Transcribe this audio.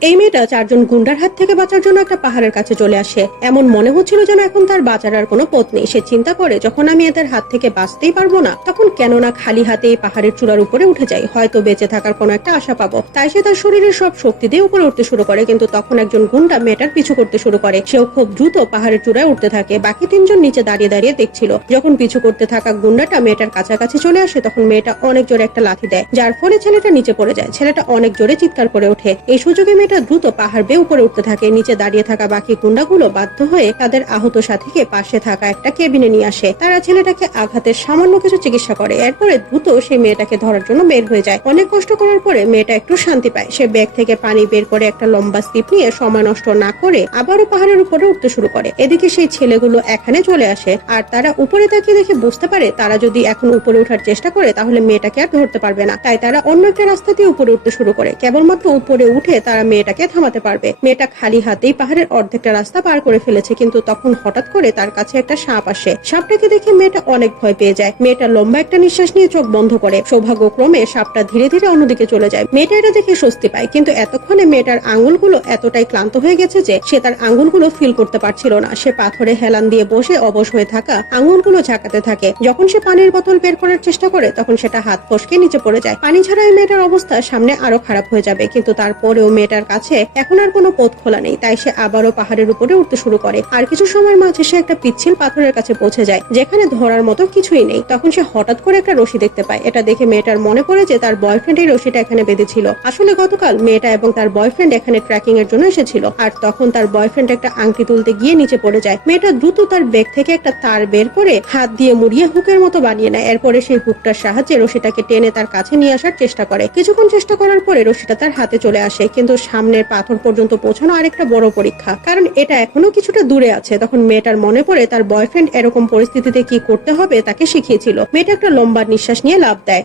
এই মেয়েটা চারজন গুন্ডার হাত থেকে বাঁচার জন্য একটা পাহাড়ের কাছে চলে আসে। এমন মনে হচ্ছিল যেন এখন তার বাঁচার আর কোনো পথ নেই। সে চিন্তা করে, যখন আমি এদের হাত থেকে বাঁচতেই পারব না, তখন কেননা খালি হাতে এই পাহাড়ের চূড়ার উপরে উঠে যাই। হয়তো বেঁচে থাকার কোনো একটা আশা পাবো। তাই সে তার শরীরের সব শক্তি দিয়ে উপরে উঠতে শুরু করে, কিন্তু তখন একজন গুন্ডা মেয়েটার পিছু করতে শুরু করে। সেও খুব দ্রুত পাহাড়ের চূড়ায় উঠতে থাকে। বাকি তিনজন নিচে দাঁড়িয়ে দাঁড়িয়ে দেখছিল। যখন পিছু করতে থাকা গুন্ডাটা মেয়েটার কাছাকাছি চলে আসে, তখন মেয়েটা অনেক জোরে একটা লাথি দেয়, যার ফলে ছেলেটা নিচে পড়ে যায়। ছেলেটা অনেক জোরে চিৎকার করে ওঠে। এই সুযোগে মেয়েটা দ্রুত পাহাড় বেয়ে উপরে উঠতে থাকে। নিচে দাঁড়িয়ে থাকা বাকি গুন্ডাগুলো বাধ্য হয়ে তাদের আহত সাথীকে পাশে থাকা একটা কেবিনে নিয়ে আসে। তারা ছেলেটাকে আঘাতের সামান্য কিছু চিকিৎসা করে। এরপরে দ্রুত সেই মেয়েটাকে ধরার জন্য বের হয়ে যায়। অনেক কষ্ট করার পরে মেয়েটা একটু শান্তি পায়। সে ব্যাগ থেকে পানি বের করে একটা লম্বা স্লিপ নিয়ে সময় নষ্ট না করে আবারও পাহাড়ের উপরে উঠতে শুরু করে। এদিকে সেই ছেলেগুলো এখানে চলে আসে আর তারা উপরে তাকিয়ে দেখে বুঝতে পারে তারা যদি এখন উপরে ওঠার চেষ্টা করে তাহলে মেয়েটাকে আর ধরতে পারবে না। তাই তারা অন্য একটা রাস্তা দিয়ে উপরে উঠতে শুরু করে। কেবলমাত্র উপরে উঠে তারা মেয়েটাকে থামাতে পারবে। মেয়েটা খালি হাতেই পাহাড়ের অর্ধেকটা রাস্তা পার করে ফেলেছে, কিন্তু তখন হঠাৎ করে তার কাছে একটা সাপ আসে। সাপটাকে দেখে মেয়েটা অনেক ভয় পেয়ে যায়। মেয়েটা লম্বা একটা নিঃশ্বাস নিয়ে চোখ বন্ধ করে। সৌভাগ্যক্রমে সাপটা ধীরে ধীরে অন্যদিকে চলে যায়। মেয়েটা এটা দেখে স্বস্তি পায়, কিন্তু এতক্ষণে মেয়েটার আঙ্গুলগুলো এতটাই ক্লান্ত হয়ে গেছে যে সে তার আঙ্গুলগুলো ফিল করতে পারছিল না। সে পাথরে হেলান দিয়ে বসে অবশ হয়ে থাকা আঙ্গুলগুলো ঝাঁকাতে থাকে। যখন সে পানির বোতল বের করার চেষ্টা করে, তখন সেটা হাত ফসকে নিচে পড়ে যায়। পানি ছাড়া মেয়েটার অবস্থা সামনে আরও খারাপ হয়ে যাবে, কিন্তু তারপরেও মেয়েটার কাছে এখন আর কোনো পথ খোলা নেই। তাই সে আবারও পাহাড়ের উপরে উঠতে শুরু করে। আর কিছু সময়ের মাঝে সে একটা পিচ্ছিল পাথরের কাছে পৌঁছে যায়, যেখানে ধরার মতো কিছুই নেই। তখন সে হঠাৎ করে একটা রশি দেখতে পায়। এটা দেখে মেয়েটার মনে পড়ে যে তার বয়ফ্রেন্ড এই রশিটা এখানে বেঁধেছিল। আসলে গতকাল মেয়েটা এবং তার বয়ফ্রেন্ড এখানে ট্রেকিং এর জন্য এসেছিল। আর তখন তার বয়ফ্রেন্ড একটা আংটি তুলতে গিয়ে নিচে পড়ে যায়। মেয়েটা দ্রুত তার ব্যাগ থেকে একটা তার বের করে হাত দিয়ে মুড়িয়ে হুকের মতো বানিয়ে নেয়। এরপরে সেই হুকটার সাহায্যে রশিটাকে টেনে তার কাছে নিয়ে আসার চেষ্টা করে। কিছুক্ষণ চেষ্টা করার পরে রশিটা তার হাতে চলে আসে। কিন্তু সামনের পাথর পর্যন্ত পৌঁছানো আরেকটা বড় পরীক্ষা। কারণ এটা এখনও কিছুটা দূরে আছে। তখন মেয়েটার মনে পড়ে তার বয়ফ্রেন্ড এরকম পরিস্থিতিতে কি করতে হবে তাকে শিখিয়েছিল। মেয়েটা একটা লম্বা নিঃশ্বাস নিয়ে লাভ দেয়।